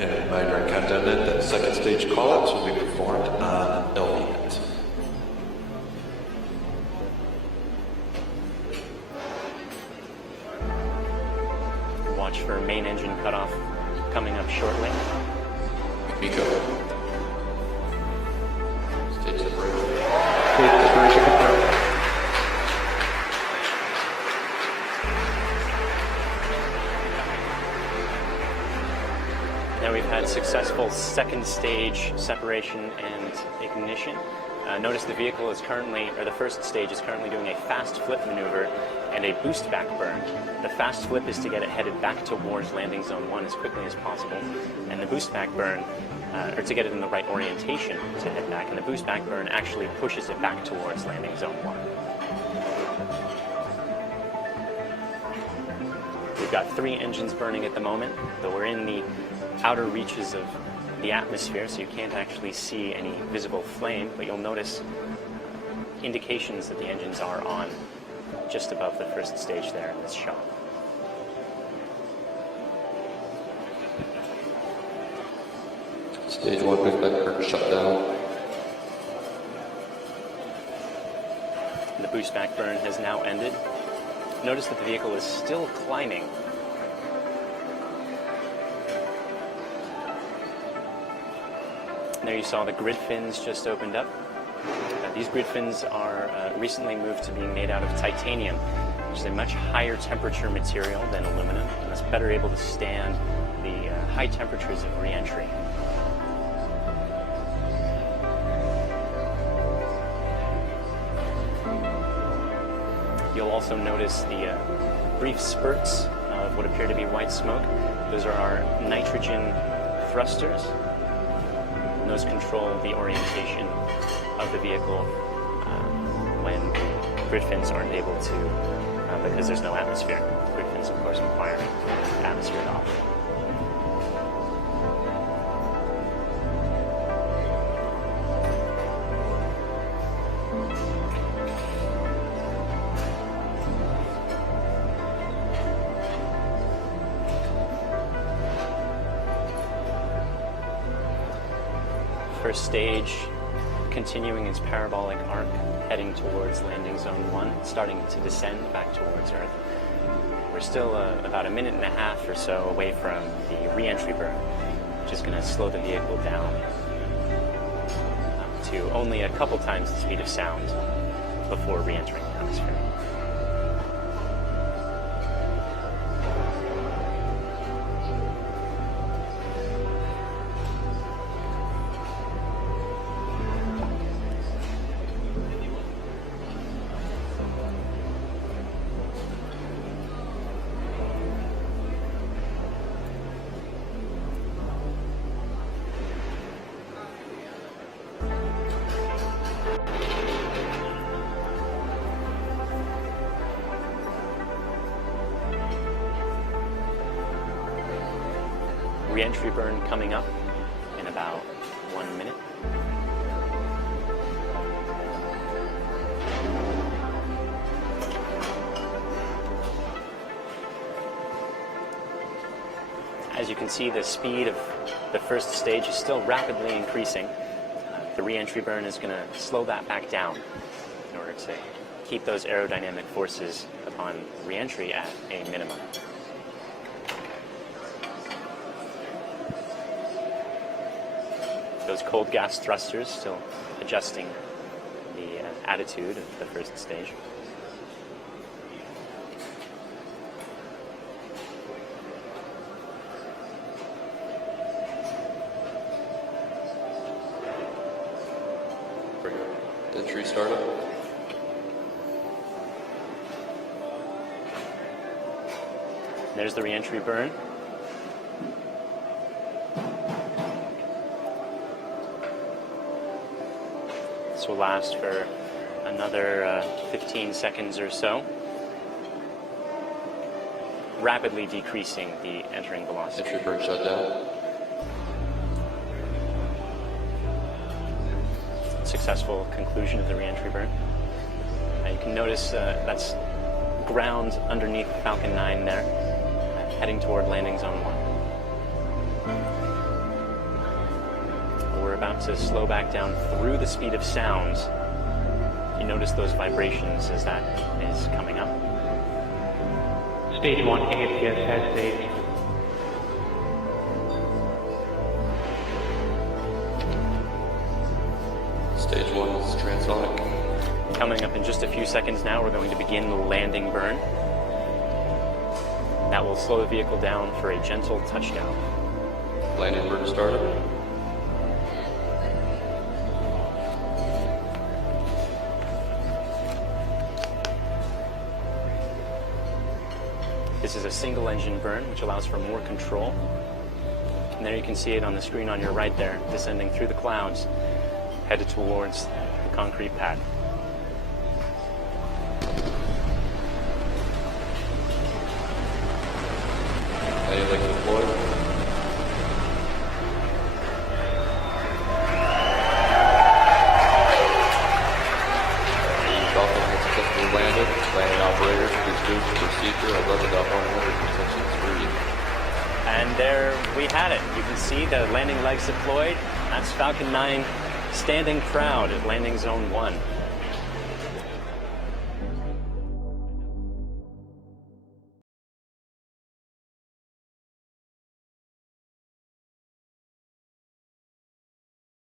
And a reminder, countdown that second stage callouts will be performed on LV. Watch for main engine cutoff coming up shortly. Miko. Stage separation. Stage separation confirmed. Now we've had successful second stage separation and ignition. Notice the vehicle is currently, or the first stage is currently doing a fast flip maneuver and a boost back burn. The fast flip is to get it headed back towards landing zone 1 as quickly as possible, and the boost back burn, or to get it in the right orientation to head back, and the boost back burn actually pushes it back towards landing zone 1. We've got 3 engines burning at the moment, though we're in the outer reaches of the atmosphere, so you can't actually see any visible flame, but you'll notice indications that the engines are on just above the first stage there in this shot. Stage 1 boost back burn shut down. The boost back burn has now ended. Notice that the vehicle is still climbing. There you saw the grid fins just opened up. These grid fins are recently moved to being made out of titanium, which is a much higher temperature material than aluminum, and it's better able to stand the high temperatures of re-entry. You'll also notice the brief spurts of what appear to be white smoke. Those are our nitrogen thrusters. Those control the orientation of the vehicle when the grid fins aren't able to, because there's no atmosphere. Grid fins, of course, require atmosphere to operate. First stage continuing its parabolic arc, heading towards landing zone 1, starting to descend back towards Earth. We're still about a minute and a half or so away from the re-entry burn, which is going to slow the vehicle down to only a couple times the speed of sound before re-entering the atmosphere. Re-entry burn coming up in about 1 minute. As you can see, the speed of the first stage is still rapidly increasing. The re-entry burn is going to slow that back down in order to keep those aerodynamic forces upon re-entry at a minimum. Those cold gas thrusters still adjusting the attitude of the first stage. Entry startup. There's the re-entry burn. This will last for another 15 seconds or so, rapidly decreasing the entering velocity. Entry burn shut down. Successful conclusion of the re-entry burn. You can notice that's ground underneath Falcon 9 there, heading toward landing zone 1. about to slow back down through the speed of sound. You notice those vibrations as that is coming up. Stage 1 AFTS has staged. Stage 1 is transonic. Coming up in just a few seconds now, we're going to begin the landing burn. That will slow the vehicle down for a gentle touchdown. Landing burn started. This is a single engine burn, which allows for more control. And there you can see it on the screen on your right there, descending through the clouds, headed towards the concrete pad. Landing legs deployed. The Falcon has successfully landed. Landing operators, please move to procedure 11.100 section 3. And there we had it. You can see the landing legs deployed. That's Falcon 9 standing proud at landing zone 1.